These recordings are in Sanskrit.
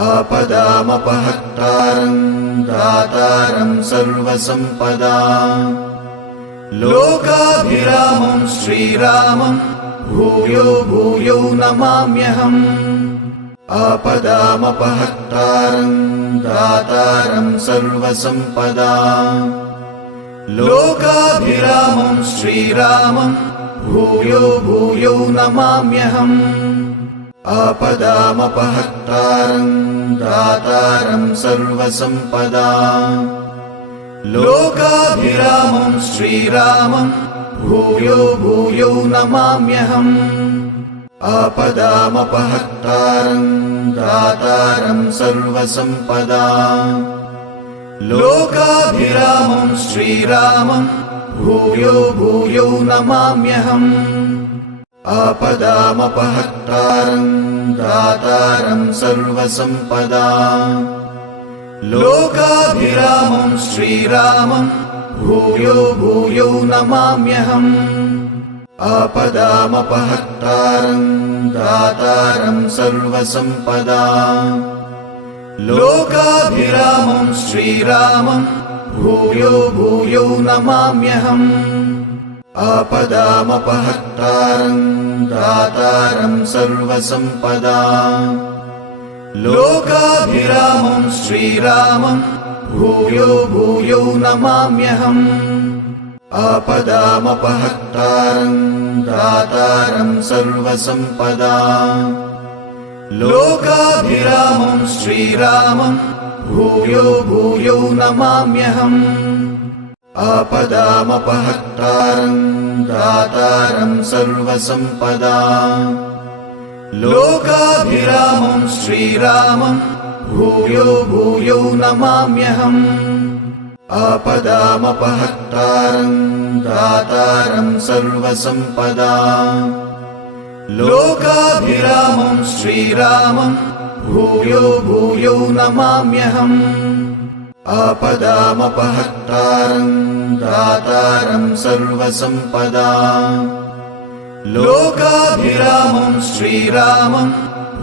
आपदामपहर्तारं दातारं सर्वसम्पदाम् लोकाभिरामं श्रीरामं भूयो भूयो नमाम्यहम् आपदामपहर्तारं दातारं सर्वसम्पदाम् लोकाभिरामं श्रीरामं भूयो भूयो नमाम्यहम् आपदामपहर्तारं दातारं सर्वसम्पदाम् लोकाभिरामं श्रीरामं भूयो भूयो नमाम्यहम् आपदामपहर्तारं दातारं सर्वसम्पदाम् लोकाभिरामं श्रीरामं भूयो भूयो नमाम्यहम् आपदामपहर्तारं दातारं सर्वसम्पदाम् लोकाभिरामं श्रीरामं भूयो भूयो नमाम्यहम् आपदामपहर्तारं दातारं सर्वसम्पदाम् लोकाभिरामं श्रीरामं भूयो भूयो नमाम्यहम् आपदामपहर्तारं दातारं सर्वसम्पदाम् लोकाभिरामं श्रीरामं भूयो भूयो नमाम्यहम् आपदामपहर्तारं दातारं सर्वसम्पदाम् लोकाभिरामं श्रीरामं भूयो भूयो नमाम्यहम् आपदामपहर्तारं दातारं सर्वसम्पदाम् लोकाभिरामं श्रीरामं भूयो भूयो नमाम्यहम् आपदामपहर्तारं दातारं सर्वसम्पदाम् लोकाभिरामं श्रीरामं भूयो भूयो नमाम्यहम् आपदामपहर्तारं दातारं सर्वसम्पदाम् लोकाभिरामं श्रीरामं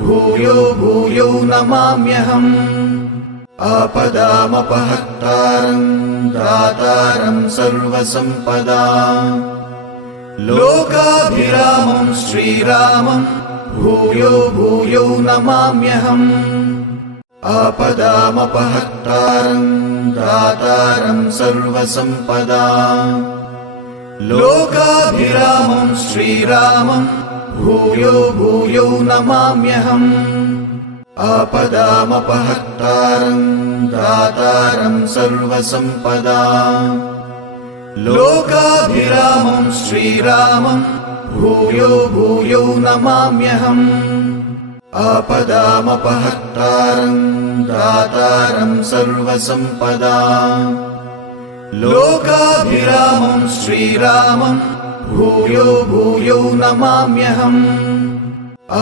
भूयो भूयो नमाम्यहम् आपदामपहर्तारं दातारं सर्वसम्पदाम् लोकाभिरामं श्रीरामं भूयो भूयो नमाम्यहम् आपदामपहर्तारं दातारं सर्वसम्पदाम् लोकाभिरामं श्रीरामं भूयो भूयो नमाम्यहम् आपदामपहर्तारं दातारं सर्वसम्पदाम् लोकाभिरामं श्रीरामं भूयो भूयो नमाम्यहम् आपदामपहर्तारं दातारं सर्वसम्पदाम् लोकाभिरामं श्रीरामं भूयो भूयो नमाम्यहम्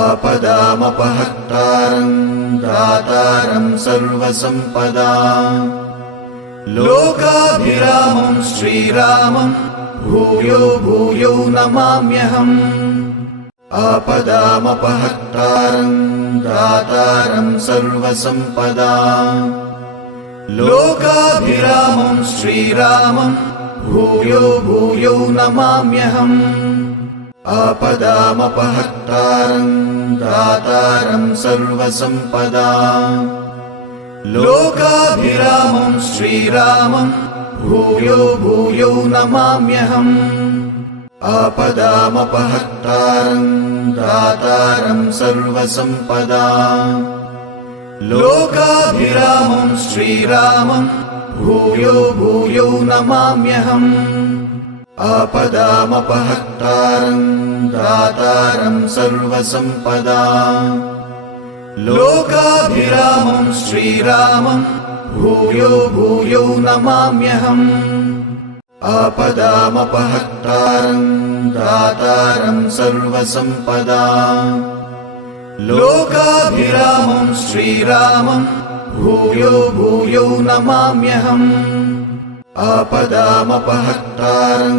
आपदामपहर्तारं दातारं सर्वसम्पदाम् लोकाभिरामं श्रीरामं भूयो भूयो नमाम्यहम् आपदामपहर्तारं दातारं सर्वसम्पदाम् लोकाभिरामं श्रीरामं भूयो भूयो नमाम्यहम् आपदामपहर्तारं दातारं सर्वसम्पदाम् लोकाभिरामं श्रीरामं भूयो भूयो नमाम्यहम् आपदामपहर्तारं दातारं सर्वसम्पदाम् लोकाभिरामं श्रीरामं भूयो भूयो नमाम्यहम् आपदामपहर्तारं दातारं सर्वसम्पदाम् लोकाभिरामं श्रीरामं भूयो भूयो नमाम्यहम् आपदामपहर्तारं दातारं सर्वसम्पदाम् लोकाभिरामं श्रीरामं भूयो भूयो नमाम्यहम् आपदामपहर्तारं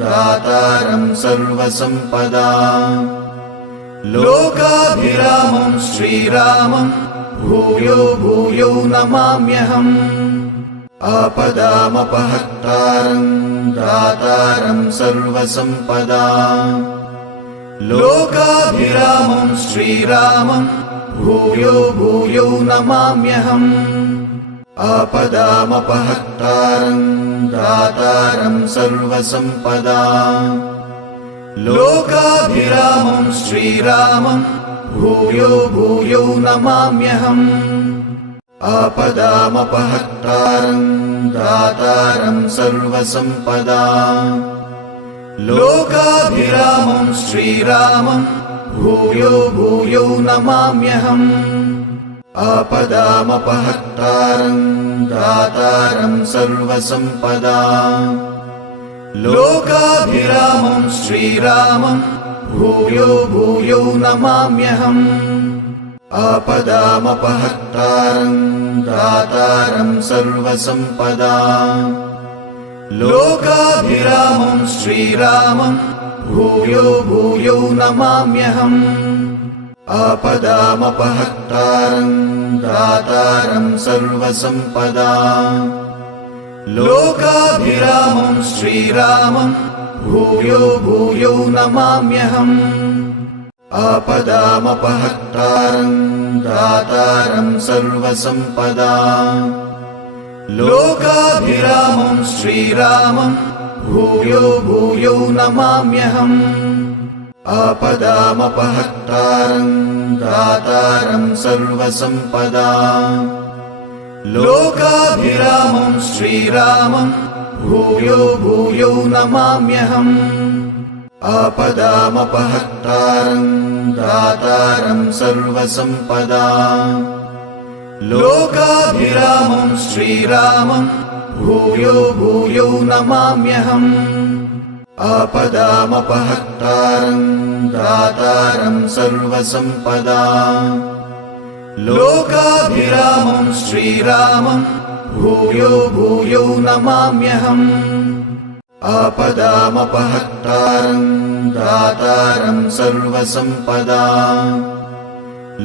दातारं सर्वसम्पदाम् लोकाभिरामं श्रीरामं भूयो भूयो नमाम्यहम्। आपदामपहर्तारं दातारं सर्वसम्पदाम् लोकाभिरामं श्रीरामं भूयो भूयो नमाम्यहम्। आपदामपहर्तारं दातारं सर्वसम्पदाम् लोकाभिरामं श्रीरामं भूयो भूयो नमाम्यहम्। आपदामपहर्तारं दातारं सर्वसम्पदाम् लोकाभिरामं श्रीरामं भूयो भूयो नमाम्यहम्। आपदामपहर्तारं दातारं सर्वसम्पदाम् लोकाभिरामं श्रीरामं भूयो भूयो नमाम्यहम्। आपदामपहर्तारं दातारं सर्वसम्पदाम् लोकाभिरामं श्रीरामं भूयो भूयो नमाम्यहम्। आपदामपहर्तारं दातारं सर्वसम्पदाम् लोकाभिरामं श्रीरामं भूयो भूयो नमाम्यहम्। आपदामपहर्तारं दातारं सर्वसम्पदाम् लोकाभिरामं श्रीरामं भूयो भूयो नमाम्यहम्। आपदामपहर्तारं दातारं सर्वसम्पदाम् लोकाभिरामं श्रीरामं भूयो भूयो नमाम्यहम्। आपदामपहर्तारं दातारं सर्वसम्पदाम् लोकाभिरामं श्रीरामं भूयो भूयो नमाम्यहम्। आपदामपहर्तारं दातारं सर्वसम्पदाम् लोकाभिरामं श्रीरामं भूयो भूयो नमाम्यहम्। आपदामपहर्तारं दातारं सर्वसम्पदाम्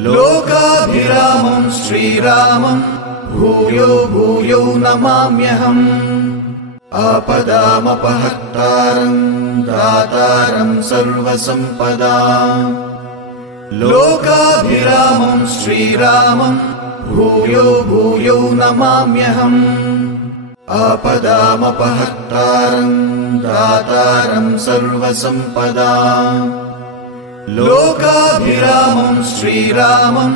लोकाभिरामं श्रीरामं भूयो भूयो नमाम्यहम्। आपदामपहर्तारं दातारं सर्वसम्पदाम् लोकाभिरामं श्रीरामं भूयो भूयो नमाम्यहम्। आपदामपहर्तारं दातारं सर्वसम्पदाम् लोकाभिरामं श्रीरामं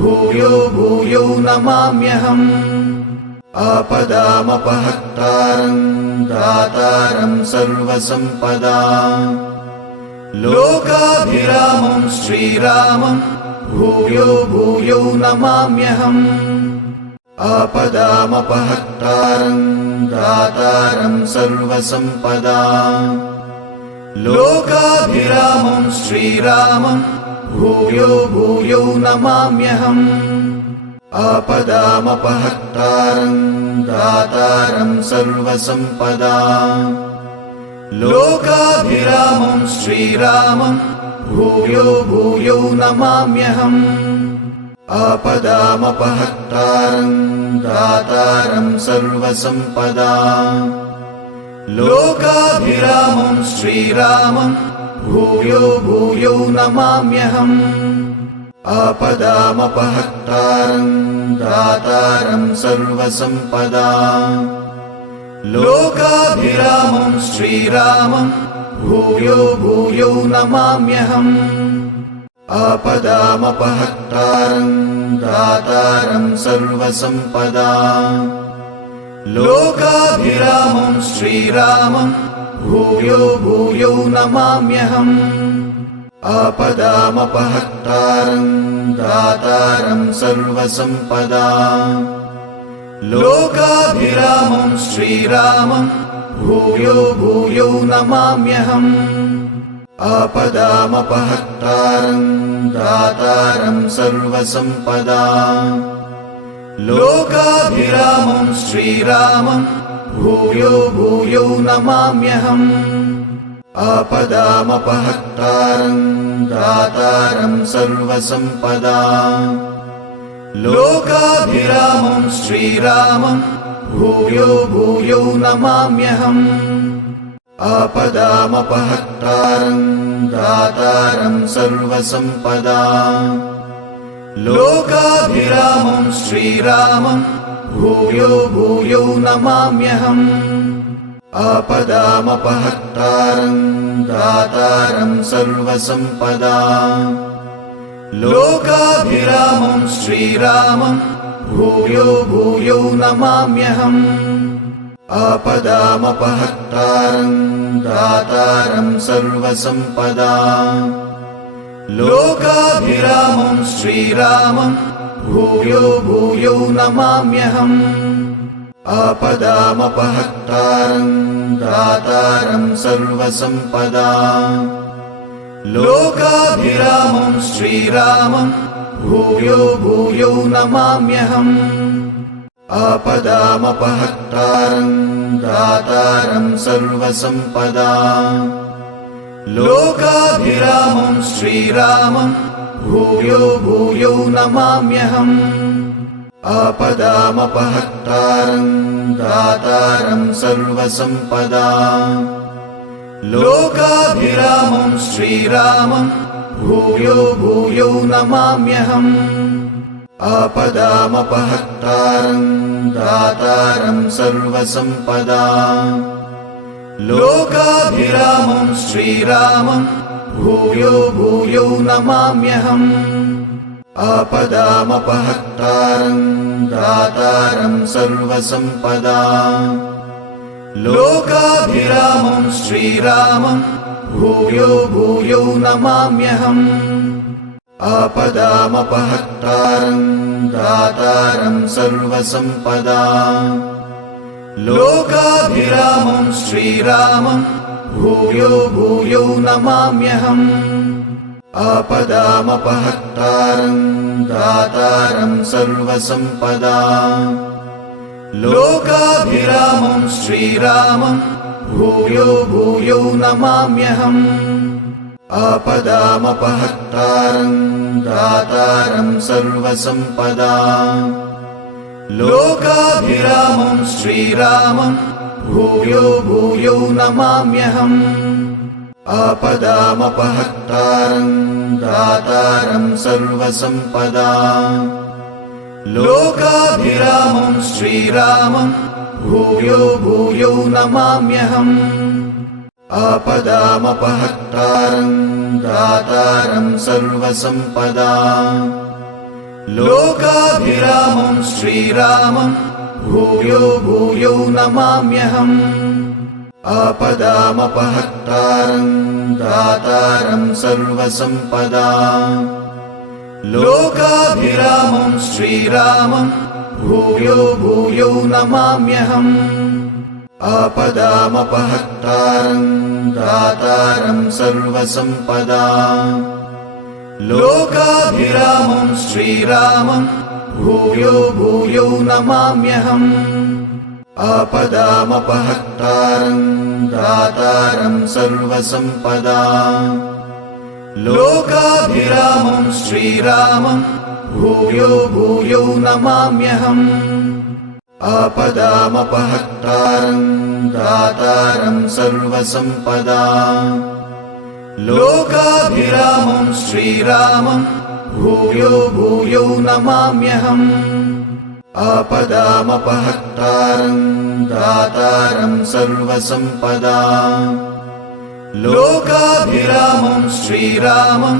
भूयो भूयो नमाम्यहम्। आपदामपहर्तारं दातारं सर्वसम्पदाम् लोकाभिरामं श्रीरामं भूयो भूयो नमाम्यहम्। आपदामपहर्तारं दातारं सर्वसम्पदाम् लोकाभिरामं श्रीरामं भूयो भूयो नमाम्यहम्। आपदामपहर्तारं दातारं सर्वसम्पदाम् लोकाभिरामं श्रीरामं भूयो भूयो नमाम्यहम्। आपदामपहर्तारं दातारं सर्वसम्पदाम् लोकाभिरामं श्रीरामं भूयो भूयो नमाम्यहम्। आपदामपहर्तारं दातारं सर्वसम्पदाम् लोकाभिरामं श्रीरामं भूयो भूयो नमाम्यहम्। आपदामपहर्तारं दातारं सर्वसम्पदाम् लोकाभिरामं श्रीरामं भूयो भूयो नमाम्यहम्। आपदामपहर्तारं दातारं सर्वसम्पदाम् लोकाभिरामं श्रीरामं भूयो भूयो नमाम्यहम्। आपदामपहर्तारं दातारं सर्वसम्पदाम् लोकाभिरामं श्रीरामं भूयो भूयो नमाम्यहम्। आपदामपहर्तारं दातारं सर्वसम्पदाम् लोकाभिरामं श्रीरामं भूयो भूयो नमाम्यहम्। आपदामपहर्तारं दातारं सर्वसम्पदाम्। लोकाभिरामं श्रीरामं भूयो भूयो नमाम्यहम्। आपदामपहर्तारं दातारं सर्वसम्पदाम्। लोकाभिरामं श्रीरामं भूयो भूयो नमाम्यहम्। आपदामपहर्तारं दातारं सर्वसम्पदाम्। लोकाभिरामं श्रीरामं भूयो भूयो नमाम्यहम्। आपदामपहर्तारं दातारं सर्वसम्पदाम्। लोकाभिरामं श्रीरामं भूयो भूयो नमाम्यहम्। आपदामपहर्तारं दातारं सर्वसम्पदाम्। लोकाभिरामं श्रीरामं भूयो भूयो नमाम्यहम्। आपदामपहर्तारं दातारं सर्वसम्पदाम्। लोकाभिरामं श्रीरामं भूयो भूयो नमाम्यहम्। आपदामपहर्तारं दातारं सर्वसम्पदाम्। लोकाभिरामं श्रीरामं भूयो भूयो नमाम्यहम्। आपदामपहर्तारं दातारं सर्वसम्पदाम्। लोकाभिरामं श्रीरामं भूयो भूयो नमाम्यहम्। आपदामपहर्तारं दातारं सर्वसम्पदाम्। लोकाभिरामं श्रीरामं भूयो भूयो नमाम्यहम्। आपदामपहर्तारं दातारं सर्वसम्पदाम्। लोकाभिरामं श्रीरामं भूयो भूयो नमाम्यहम्। आपदामपहर्तारं दातारं सर्वसम्पदाम्। लोकाभिरामं श्रीरामं भूयो भूयो नमाम्यहम्। आपदामपहर्तारं दातारं सर्वसम्पदाम्। लोकाभिरामं श्रीरामं भूयो भूयो नमाम्यहम्। आपदामपहर्तारं दातारं सर्वसम्पदाम्। लोकाभिरामं श्रीरामं भूयो भूयो नमाम्यहम्। आपदामपहर्तारं दातारं सर्वसम्पदाम्। लोकाभिरामं श्रीरामं भूयो भूयो नमाम्यहम्। आपदामपहर्तारं दातारं सर्वसम्पदाम्। लोकाभिरामं श्रीरामं भूयो भूयो नमाम्यहम्। आपदामपहर्तारं दातारं सर्वसम्पदाम्। लोकाभिरामं श्रीरामं भूयो भूयो नमाम्यहम्। आपदामपहर्तारं दातारं सर्वसम्पदाम्। लोकाभिरामं श्रीरामं भूयो भूयो नमाम्यहम्। आपदामपहर्तारं दातारं सर्वसम्पदाम्। लोकाभिरामं श्रीरामं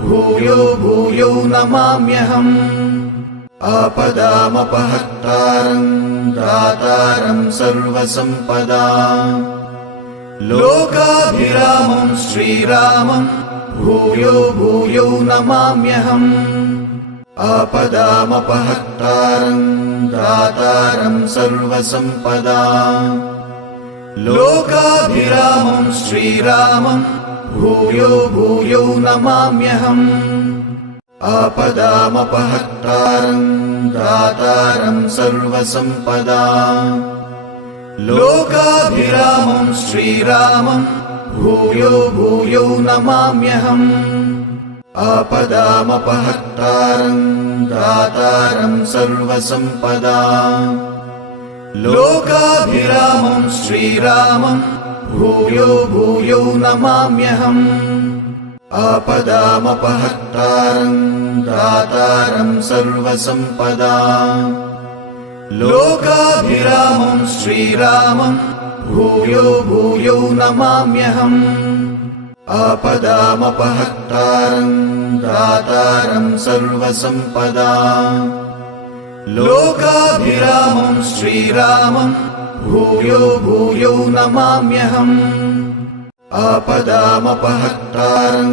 भूयो भूयो नमाम्यहम्। आपदामपहर्तारं दातारं सर्वसम्पदाम्। लोकाभिरामं श्रीरामं भूयो भूयो नमाम्यहम्। आपदामपहर्तारं दातारं सर्वसम्पदाम्। लोकाभिरामं श्रीरामं भूयो भूयो नमाम्यहम्। आपदामपहर्तारं दातारं सर्वसम्पदाम्। लोकाभिरामं श्रीरामं भूयो भूयो नमाम्यहम्। आपदामपहर्तारं दातारं सर्वसम्पदाम् लोकाभिरामं श्रीरामं भूयो भूयो नमाम्यहम् आपदामपहर्तारं दातारं सर्वसम्पदाम् लोकाभिरामं श्रीरामं भूयो भूयो नमाम्यहम् आपदामपहर्तारं दातारं सर्वसम्पदाम् लोकाभिरामं श्रीरामं भूयो भूयो नमाम्यहम् आपदामपहर्तारं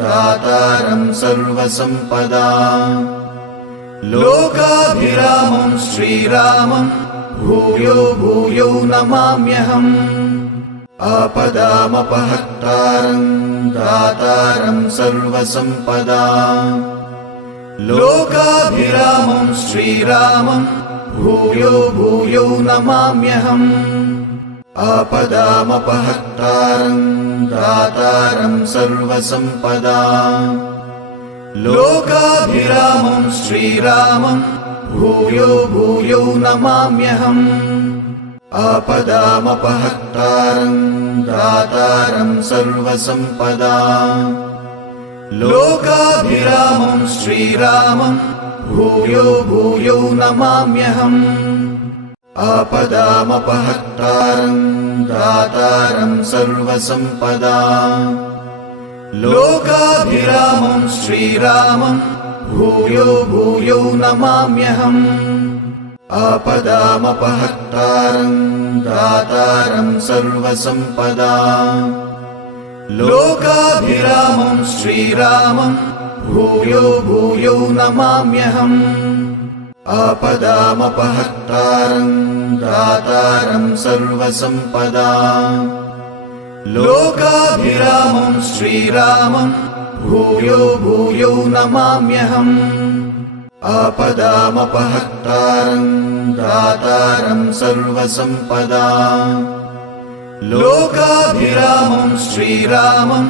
दातारं सर्वसम्पदाम् लोकाभिरामं श्रीरामं भूयो भूयो नमाम्यहम् आपदामपहर्तारं दातारं सर्वसम्पदाम् लोकाभिरामं श्रीरामं भूयो भूयो नमाम्यहम् आपदामपहर्तारं दातारं सर्वसम्पदाम् लोकाभिरामं श्रीरामं भूयो भूयो नमाम्यहम् आपदामपहर्तारं दातारं सर्वसम्पदाम् लोकाभिरामं श्रीरामं भूयो भूयो नमाम्यहम् आपदामपहर्तारं दातारं सर्वसम्पदाम् लोकाभिरामं श्रीरामं भूयो भूयो नमाम्यहम् आपदामपहर्तारं दातारं सर्वसम्पदाम् लोकाभिरामं श्रीरामं भूयो भूयो नमाम्यहम् आपदामपहर्तारं दातारं सर्वसम्पदाम् लोकाभिरामं श्रीरामं भूयो भूयो नमाम्यहम् आपदामपहर्तारं दातारं सर्वसम्पदाम् लोकाभिरामं श्रीरामं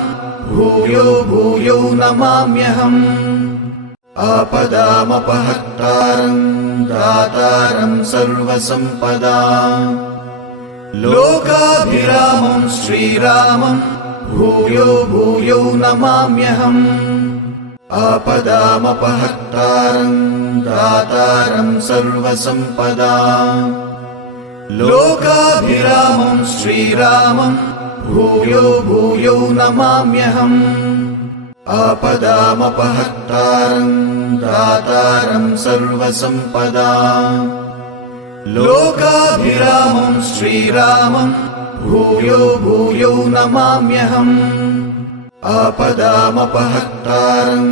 भूयो भूयो नमाम्यहम् आपदामपहर्तारं दातारं सर्वसम्पदाम् लोकाभिरामं श्रीरामं भूयो भूयो नमाम्यहम् आपदामपहर्तारं दातारं सर्वसम्पदाम् लोकाभिरामं श्रीरामं भूयो भूयो नमाम्यहम् आपदामपहर्तारं दातारं सर्वसम्पदाम् लोकाभिरामं श्रीरामं भूयो भूयो नमाम्यहम् आपदामपहर्तारं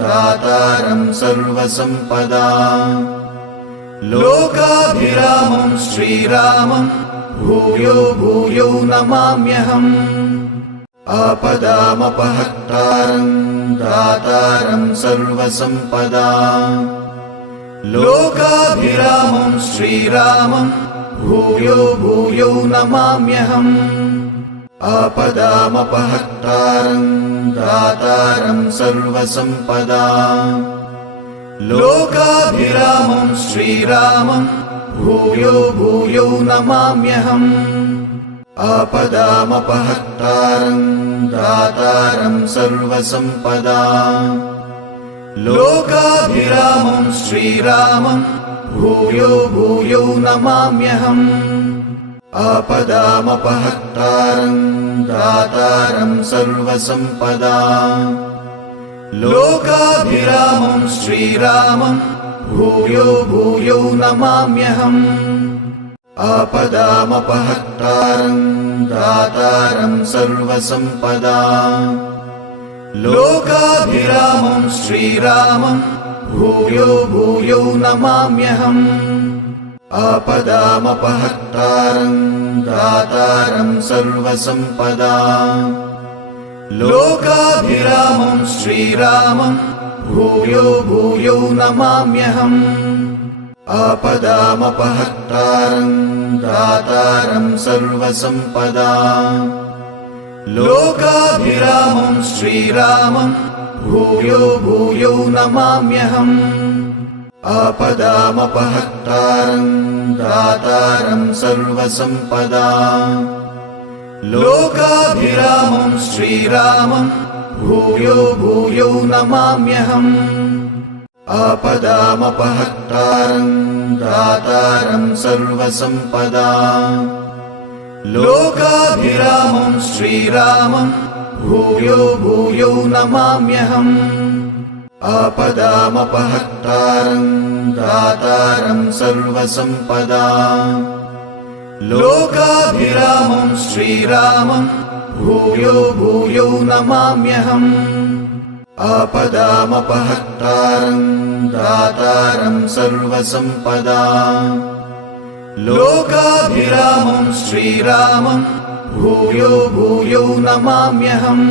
दातारं सर्वसम्पदाम् लोकाभिरामं श्रीरामं भूयो भूयो नमाम्यहम् आपदामपहर्तारं दातारं सर्वसम्पदाम् लोकाभिरामं श्रीरामं भूयो भूयो नमाम्यहम् आपदामपहर्तारं दातारं सर्वसम्पदाम् लोकाभिरामं श्रीरामं भूयो भूयो नमाम्यहम् आपदामपहर्तारं दातारं सर्वसम्पदाम् लोकाभिरामं श्रीरामं भूयो भूयो नमाम्यहम् आपदामपहर्तारं दातारं सर्वसम्पदाम् लोकाभिरामं श्रीरामं भूयो भूयो नमाम्यहम् आपदामपहर्तारं दातारं सर्वसम्पदाम् लोकाभिरामं श्रीरामं भूयो भूयो नमाम्यहम् आपदामपहर्तारं दातारं सर्वसम्पदाम् लोकाभिरामं श्रीरामं भूयो भूयो नमाम्यहम् आपदामपहर्तारं दातारं सर्वसम्पदाम् लोकाभिरामं श्रीरामं भूयो भूयो नमाम्यहम् आपदामपहर्तारं दातारं सर्वसम्पदाम् लोकाभिरामं श्रीरामं भूयो भूयो नमाम्यहम् आपदामपहर्तारं दातारं सर्वसम्पदाम् लोकाभिरामं श्रीरामं भूयो भूयो नमाम्यहम् आपदामपहर्तारं दातारं सर्वसम्पदाम् लोकाभिरामं श्रीरामं भूयो भूयो नमाम्यहम् आपदामपहर्तारं दातारं सर्वसम्पदाम् लोकाभिरामं श्रीरामं भूयो भूयो नमाम्यहम्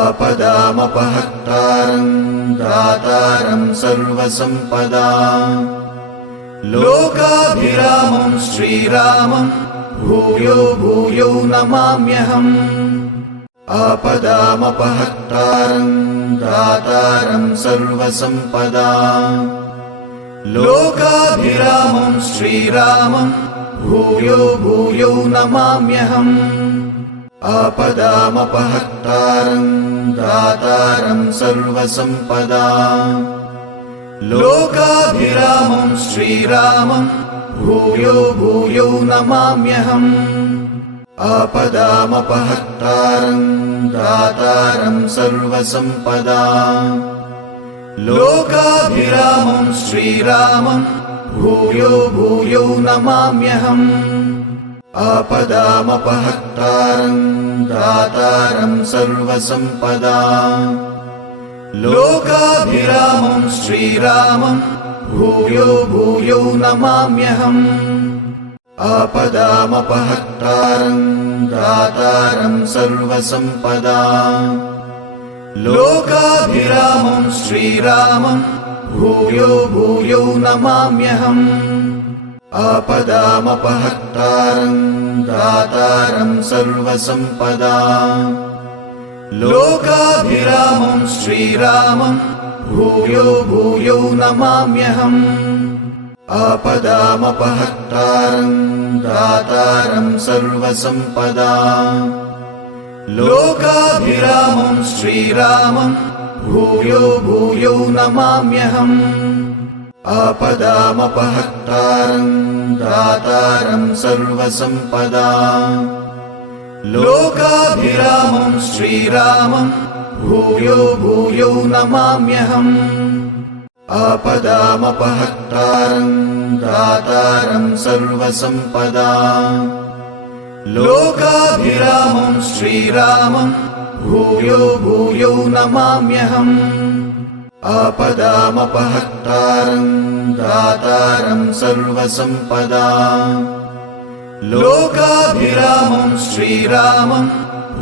आपदामपहर्तारं दातारं सर्वसम्पदाम् लोकाभिरामं श्रीरामं भूयो भूयो नमाम्यहम् आपदामपहर्तारं दातारं सर्वसम्पदाम् लोकाभिरामं श्रीरामं भूयो भूयो नमाम्यहम् आपदामपहर्तारं दातारं सर्वसम्पदाम् लोकाभिरामं श्रीरामं भूयो भूयो नमाम्यहम् आपदामपहर्तारं दातारं सर्वसम्पदाम् लोकाभिरामं श्रीरामं भूयो भूयो नमाम्यहम् आपदामपहर्तारं दातारं सर्वसम्पदाम् लोकाभिरामं श्रीरामं भूयो भूयो नमाम्यहम् आपदामपहर्तारं दातारं सर्वसम्पदाम् लोकाभिरामं श्रीरामं भूयो भूयो नमाम्यहम् आपदामपहर्तारं दातारं सर्वसम्पदाम् लोकाभिरामं श्रीरामं भूयो भूयो नमाम्यहम् आपदामपहर्तारं दातारं सर्वसम्पदाम् लोकाभिरामं श्रीरामं भूयो भूयो नमाम्यहम् आपदामपहर्तारं दातारं सर्वसम्पदाम् लोकाभिरामं श्रीरामं भूयो भूयो नमाम्यहम् आपदामपहर्तारं दातारं सर्वसम्पदाम् लोकाभिरामं श्रीरामं भूयो भूयो नमाम्यहम् आपदामपहर्तारं दातारं सर्वसम्पदाम् लोकाभिरामं श्रीरामं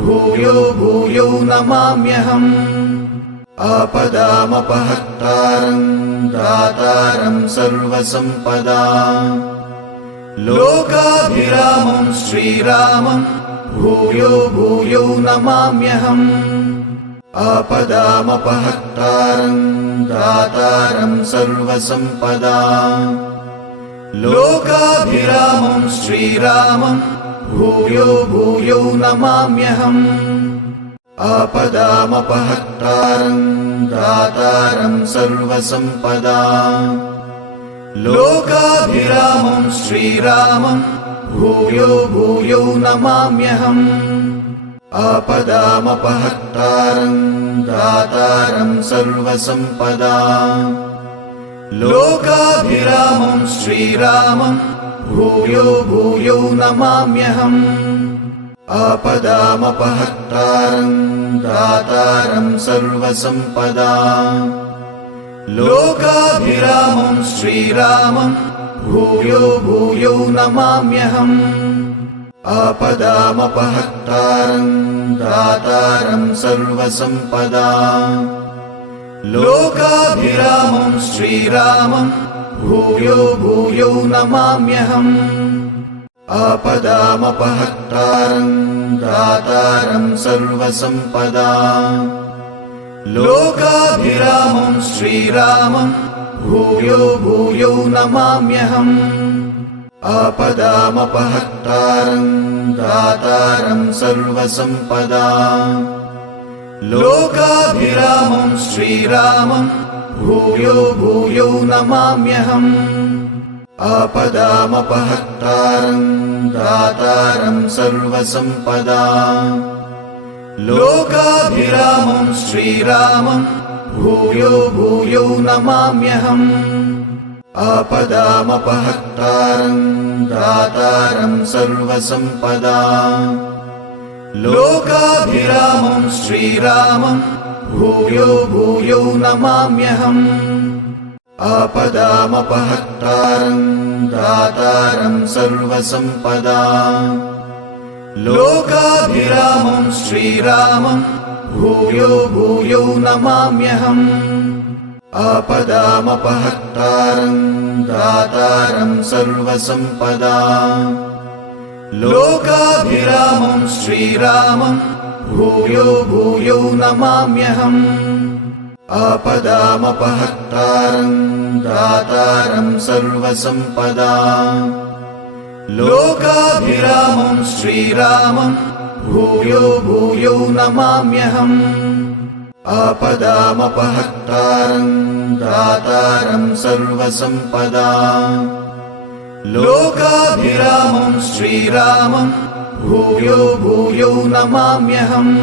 भूयो भूयो नमाम्यहम् आपदामपहर्तारं दातारं सर्वसम्पदाम् लोकाभिरामं श्रीरामं भूयो भूयो नमाम्यहम् आपदामपहर्तारं दातारं सर्वसम्पदाम् लोकाभिरामं श्रीरामं भूयो भूयो नमाम्यहम् आपदामपहर्तारं दातारं सर्वसम्पदाम् लोकाभिरामं श्रीरामं भूयो भूयो नमाम्यहम् आपदामपहर्तारं दातारं सर्वसम्पदाम् लोकाभिरामं श्रीरामं भूयो भूयो नमाम्यहम् आपदामपहर्तारं दातारं सर्वसम्पदाम् लोकाभिरामं श्रीरामं भूयो भूयो नमाम्यहम् आपदामपहर्तारं दातारं सर्वसम्पदाम् लोकाभिरामं श्रीरामं भूयो भूयो नमाम्यहम् आपदामपहर्तारं दातारं सर्वसम्पदाम् लोकाभिरामं श्रीरामं भूयो भूयो नमाम्यहम्। आपदामपहर्तारं दातारं सर्वसम्पदाम्। लोकाभिरामं श्रीरामं भूयो भूयो नमाम्यहम्। आपदामपहर्तारं दातारं सर्वसम्पदाम्। लोकाभिरामं श्रीरामं भूयो भूयो नमाम्यहम्। आपदामपहर्तारं दातारं सर्वसम्पदाम्। लोकाभिरामं श्रीरामं भूयो भूयो नमाम्यहम्। आपदामपहर्तारं दातारं सर्वसम्पदाम्। लोकाभिरामं श्रीरामं भूयो भूयो नमाम्यहम्। आपदामपहर्तारं दातारं सर्वसम्पदाम्। लोकाभिरामं श्रीरामं भूयो भूयो नमाम्यहम्। आपदामपहर्तारं दातारं सर्वसम्पदाम्। लोकाभिरामं श्रीरामं भूयो भूयो नमाम्यहम्। आपदामपहर्तारं दातारं सर्वसम्पदाम्। लोकाभिरामं श्रीरामं भूयो भूयो नमाम्यहम्।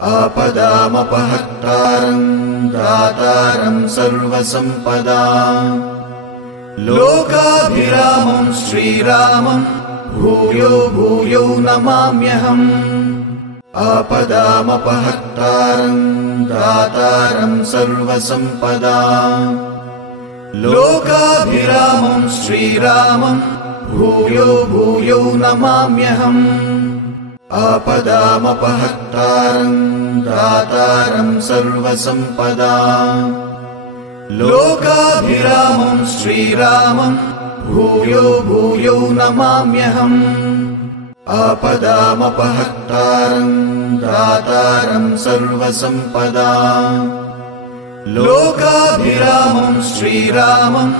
आपदामपहर्तारं दातारं सर्वसम्पदाम्। लोकाभिरामं श्रीरामं भूयो भूयो नमाम्यहम्। आपदामपहर्तारं दातारं सर्वसम्पदाम्। लोकाभिरामं श्रीरामं भूयो भूयो नमाम्यहम्। आपदामपहर्तारं दातारं सर्वसम्पदाम्। लोकाभिरामं श्रीरामं भूयो भूयो नमाम्यहम्। आपदामपहर्तारं दातारं सर्वसम्पदाम्। लोकाभिरामं श्रीरामं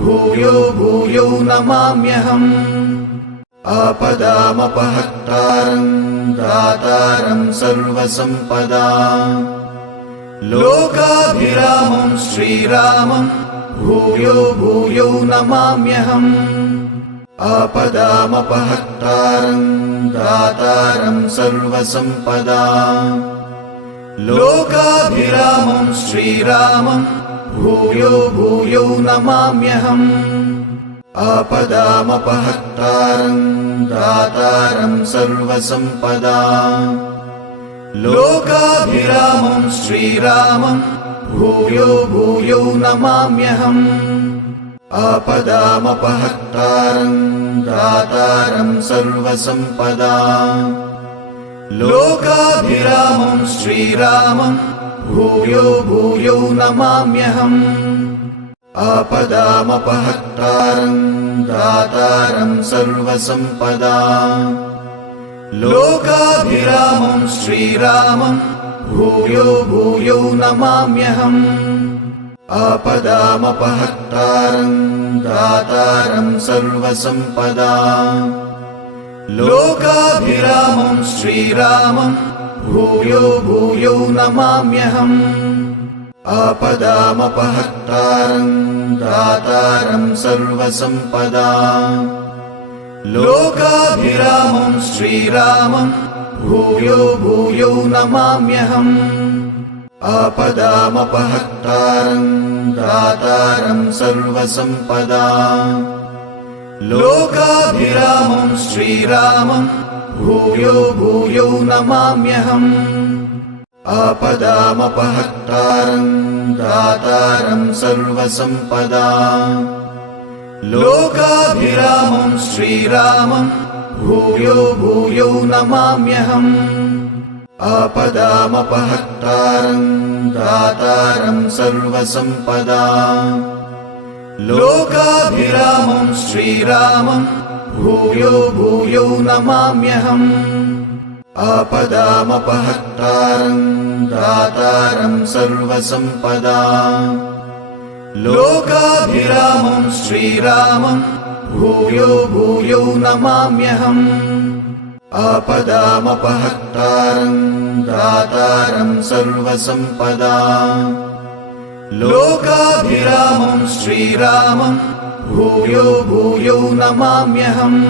भूयो भूयो नमाम्यहम्। आपदामपहर्तारं दातारं सर्वसम्पदाम्। लोकाभिरामं श्रीरामं भूयो भूयो नमाम्यहम्। आपदामपहर्तारं दातारं सर्वसम्पदाम्। लोकाभिरामं श्रीरामं भूयो भूयो नमाम्यहम्। आपदामपहर्तारं दातारं सर्वसम्पदाम्। लोकाभिरामं श्रीरामं भूयो भूयो नमाम्यहम्। आपदामपहर्तारं दातारं सर्वसम्पदाम्। लोकाभिरामं श्रीरामं भूयो भूयो नमाम्यहम्। आपदामपहर्तारं दातारं सर्वसम्पदाम्। लोकाभिरामं श्रीरामं भूयो भूयो नमाम्यहम्। आपदामपहर्तारं दातारं सर्वसम्पदाम्। लोकाभिरामं श्रीरामं भूयो भूयो नमाम्यहम्। आपदामपहर्तारं दातारं सर्वसम्पदाम्। लोकाभिरामं श्रीरामं भूयो भूयो नमाम्यहम्। आपदामपहर्तारं दातारं सर्वसम्पदाम्। लोकाभिरामं श्रीरामं भूयो भूयो नमाम्यहम्। आपदामपहर्तारं दातारं सर्वसम्पदाम्। लोकाभिरामं श्रीरामं भूयो भूयो नमाम्यहम्। आपदामपहर्तारं दातारं सर्वसम्पदाम्। लोकाभिरामं श्रीरामं भूयो भूयो नमाम्यहम्। आपदामपहर्तारं दातारं सर्वसम्पदाम् लोकाभिरामं श्रीरामं भूयो भूयो नमाम्यहम् आपदामपहर्तारं दातारं सर्वसम्पदाम् लोकाभिरामं श्रीरामं भूयो भूयो नमाम्यहम्